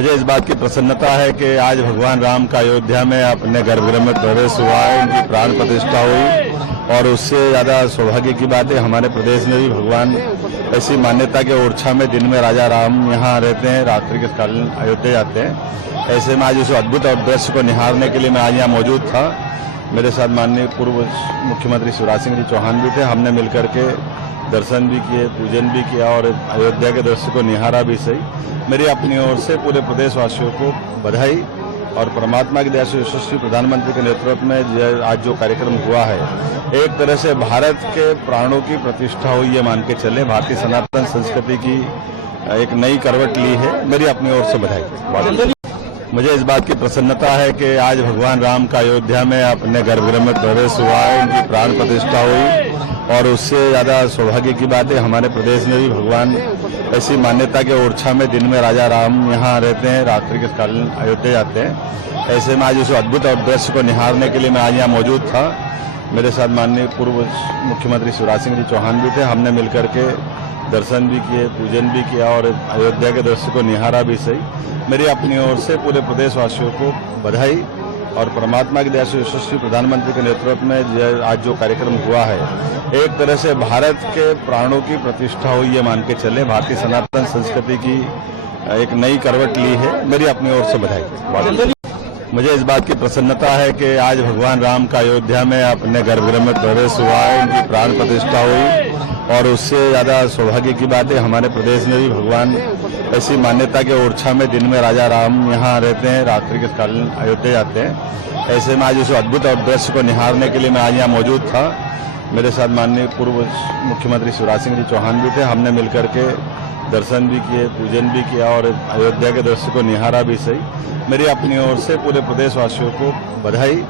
मुझे इस बात की प्रसन्नता है कि आज भगवान राम का अयोध्या में अपने गर्भगृह में प्रवेश हुआ है, इनकी प्राण प्रतिष्ठा हुई और उससे ज़्यादा सौभाग्य की बात है हमारे प्रदेश में भी भगवान ऐसी मान्यता के ओरछा में दिन में राजा राम यहाँ रहते हैं, रात्रि के काल अयोध्या जाते हैं। ऐसे में आज उस अद्भुत दृश्य को निहारने के लिए मैं आज यहाँ मौजूद था। मेरे साथ माननीय पूर्व मुख्यमंत्री शिवराज सिंह जी चौहान भी थे। हमने मिलकर के दर्शन भी किए, पूजन भी किया और अयोध्या के दृश्य को निहारा भी सही। मेरी अपनी ओर से पूरे प्रदेशवासियों को बधाई और परमात्मा की दया से यशस्वी प्रधानमंत्री के नेतृत्व में आज जो कार्यक्रम हुआ है, एक तरह से भारत के प्राणों की प्रतिष्ठा हुई ये मान के चले। भारतीय सनातन संस्कृति की एक नई करवट ली है। मेरी अपनी ओर से बधाई। मुझे इस बात की प्रसन्नता है कि आज भगवान राम का अयोध्या में अपने गर्भगृह में प्रवेश हुआ है, इनकी प्राण प्रतिष्ठा हुई और उससे ज़्यादा सौभाग्य की बात है हमारे प्रदेश में भी भगवान ऐसी मान्यता के ओरछा में दिन में राजा राम यहाँ रहते हैं, रात्रि के काल अयोध्या जाते हैं। ऐसे में आज उस अद्भुत दृश्य को निहारने के लिए मैं आज यहाँ मौजूद था। मेरे साथ माननीय पूर्व मुख्यमंत्री शिवराज सिंह जी चौहान भी थे। हमने मिलकर के दर्शन भी किए, पूजन भी किया और अयोध्या के दृश्य को निहारा भी सही। मेरी अपनी ओर से पूरे प्रदेशवासियों को बधाई और परमात्मा की दया से यशस्वी प्रधानमंत्री के नेतृत्व में आज जो कार्यक्रम हुआ है, एक तरह से भारत के प्राणों की प्रतिष्ठा हुई ये मान के चले। भारतीय सनातन संस्कृति की एक नई करवट ली है। मेरी अपनी ओर से बधाई। मुझे इस बात की प्रसन्नता है कि आज भगवान राम का अयोध्या में अपने गर्भगृह में प्रवेश हुआ है, इनकी प्राण प्रतिष्ठा हुई और उससे ज़्यादा सौभाग्य की बात है हमारे प्रदेश में भी भगवान ऐसी मान्यता के ओरछा में दिन में राजा राम यहाँ रहते हैं, रात्रि के काल अयोध्या जाते हैं। ऐसे में आज उस अद्भुत दृश्य को निहारने के लिए मैं आज यहाँ मौजूद था। मेरे साथ माननीय पूर्व मुख्यमंत्री शिवराज सिंह जी चौहान भी थे। हमने मिलकर के दर्शन भी किए, पूजन भी किया और अयोध्या के दृश्य को निहारा भी सही। मेरी अपनी ओर से पूरे प्रदेशवासियों को बधाई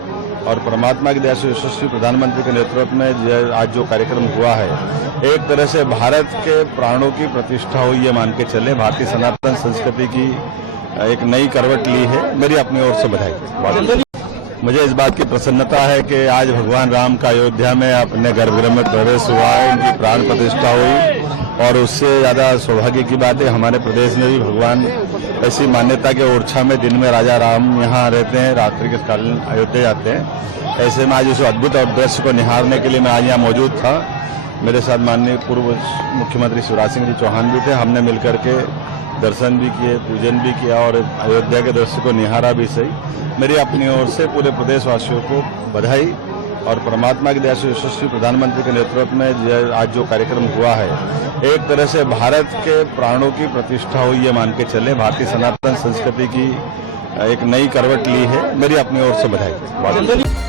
और परमात्मा की दया से यशस्वी प्रधानमंत्री के नेतृत्व में आज जो कार्यक्रम हुआ है, एक तरह से भारत के प्राणों की प्रतिष्ठा हुई ये मान के चले। भारतीय सनातन संस्कृति की एक नई करवट ली है। मेरी अपनी ओर से बधाई। मुझे इस बात की प्रसन्नता है कि आज भगवान राम का अयोध्या में अपने गर्भगृह में प्रवेश हुआ है, इनकी प्राण प्रतिष्ठा हुई और उससे ज़्यादा सौभाग्य की बात है हमारे प्रदेश में भी भगवान ऐसी मान्यता के ओरछा में दिन में राजा राम यहाँ रहते हैं, रात्रि के काल अयोध्या जाते हैं। ऐसे में आज उस अद्भुत दृश्य को निहारने के लिए मैं आज यहाँ मौजूद था। मेरे साथ माननीय पूर्व मुख्यमंत्री शिवराज सिंह जी चौहान भी थे। हमने मिलकर के दर्शन भी किए, पूजन भी किया और अयोध्या के दृश्य को निहारा भी सही। मेरी अपनी ओर से पूरे प्रदेशवासियों को बधाई और परमात्मा की दया से यशस्वी प्रधानमंत्री के नेतृत्व में आज जो कार्यक्रम हुआ है, एक तरह से भारत के प्राणों की प्रतिष्ठा हुई ये मान के चले। भारतीय सनातन संस्कृति की एक नई करवट ली है। मेरी अपनी ओर से बधाई।